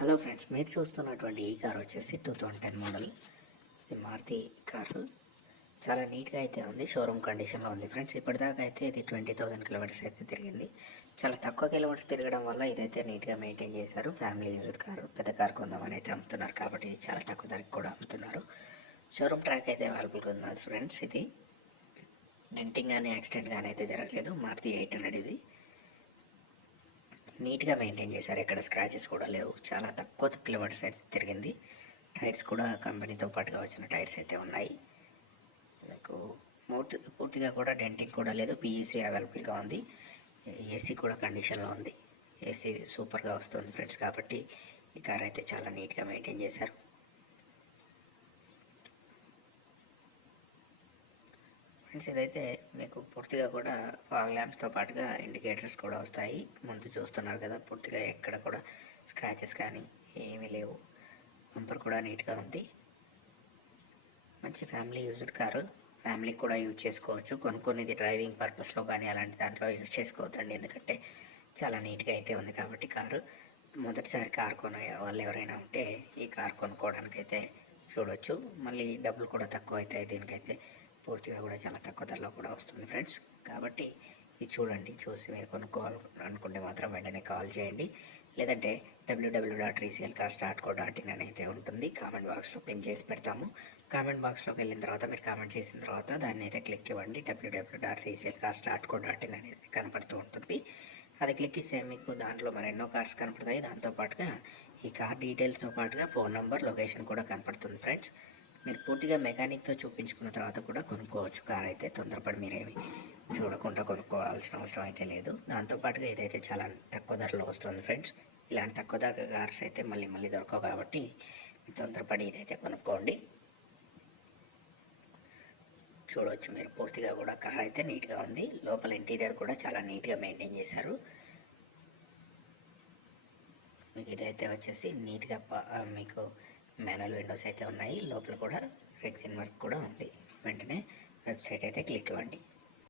Hello friends మీరు చూస్తున్నటువంటి ఈ కార్ వచ్చేసి టూ థౌజండ్ టెన్ మోడల్. ఇది మారుతి కారు. చాలా నీట్గా అయితే ఉంది షోరూమ్ కండిషన్లో ఉంది ఫ్రెండ్స్. ఇప్పటిదాకా అయితే ఇది ట్వంటీ థౌసండ్ కిలోమీటర్స్ అయితే తిరిగింది. చాలా తక్కువ కిలోమీటర్స్ తిరగడం వల్ల ఇదైతే నీట్గా మెయింటైన్ చేశారు. ఫ్యామిలీ యూజ్డ్ కారు పెద్ద కార్ కొందామని అయితే అమ్ముతున్నారు కాబట్టి ఇది చాలా తక్కువ ధరకు కూడా అమ్ముతున్నారు. షోరూమ్ ట్రాక్ అయితే అవైలబుల్గా ఉంది ఫ్రెండ్స్ ఇది. డెంటింగ్ కానీ యాక్సిడెంట్ కానీ అయితే జరగలేదు. మారుతి ఎయిట్ హండ్రెడ్ ఇది. నీట్గా మెయింటైన్ చేశారు. ఎక్కడ స్క్రాచెస్ కూడా లేవు. చాలా తక్కువ కిలోమీటర్స్ అయితే తిరిగింది. టైర్స్ కూడా కంపెనీతో పాటుగా వచ్చిన టైర్స్ అయితే ఉన్నాయి. మీకు పూర్తి పూర్తిగా కూడా డెంటింగ్ కూడా లేదు. పిఈసీ అవైలబుల్గా ఉంది. ఏసీ కూడా కండిషన్లో ఉంది. ఏసీ సూపర్గా వస్తుంది ఫ్రెండ్స్ కాబట్టి ఈ కార్ అయితే చాలా నీట్గా మెయింటైన్ చేశారు. ఫ్రెండ్స్ ఇదైతే మీకు పూర్తిగా కూడా ఫాగ్ ల్యాంప్స్తో పాటుగా ఇండికేటర్స్ కూడా వస్తాయి. ముందు చూస్తున్నారు కదా పూర్తిగా ఎక్కడ కూడా స్క్రాచెస్ కానీ ఏమీ లేవు. బంపర్ కూడా నీట్గా ఉంది. మంచి ఫ్యామిలీ యూజ్డ్ కారు. ఫ్యామిలీకి కూడా యూజ్ చేసుకోవచ్చు. కొనుక్కునేది డ్రైవింగ్ పర్పస్లో కానీ అలాంటి దాంట్లో యూజ్ చేసుకోవద్దండి. ఎందుకంటే చాలా నీట్గా అయితే ఉంది కాబట్టి కారు. మొదటిసారి కారు కొనే వాళ్ళు ఎవరైనా ఉంటే ఈ కారు కొనుక్కోవడానికి అయితే చూడొచ్చు. మళ్ళీ డబ్బులు కూడా తక్కువ అవుతాయి దీనికైతే. పూర్తిగా కూడా చాలా తక్కువ ధరలో కూడా వస్తుంది ఫ్రెండ్స్. కాబట్టి ఇది చూడండి చూసి మీరు కొనుక్కోవాలి అనుకుంటే మాత్రం వెంటనే కాల్ చేయండి. లేదంటే W W dot resale car start co dot in అని అయితే ఉంటుంది. కామెంట్ బాక్స్లో పిన్ చేసి పెడతాము. కామెంట్ బాక్స్లోకి వెళ్ళిన తర్వాత మీరు కామెంట్ చేసిన తర్వాత దాన్ని అయితే క్లిక్ ఇవ్వండి. W W dot resale car start co dot in అనేది కనపడుతూ ఉంటుంది. అది క్లిక్ ఇస్తే మీకు దాంట్లో మరి ఎన్నో కార్స్ కనపడతాయి. దాంతోపాటుగా ఈ కార్ డీటెయిల్స్తో పాటుగా ఫోన్ నెంబర్ లొకేషన్ కూడా కనపడుతుంది ఫ్రెండ్స్. మీరు పూర్తిగా మెకానిక్తో చూపించుకున్న తర్వాత కూడా కొనుక్కోవచ్చు. కార్ అయితే తొందరపడి మీరేమి చూడకుండా కొనుక్కోవాల్సిన అవసరం అయితే లేదు. దాంతోపాటుగా ఇదైతే చాలా తక్కువ ధరలో వస్తుంది ఫ్రెండ్స్ ఇలాంటి తక్కువ ధర కార్స్ అయితే మళ్ళీ మళ్ళీ దొరకవు కాబట్టి తొందరపడి ఇదైతే కొనుక్కోండి. చూడవచ్చు మీరు పూర్తిగా కూడా. కార్ అయితే నీట్గా ఉంది. లోపల ఇంటీరియర్ కూడా చాలా నీట్గా మెయింటైన్ చేశారు. మీకు ఇదైతే వచ్చేసి నీట్గా ప- మీకు మ్యానువల్ విండోస్ అయితే ఉన్నాయి. లోపల కూడా రెక్సిన్ వర్క్ కూడా ఉంది. వెంటనే వెబ్సైట్ అయితే క్లిక్ ఇవ్వండి.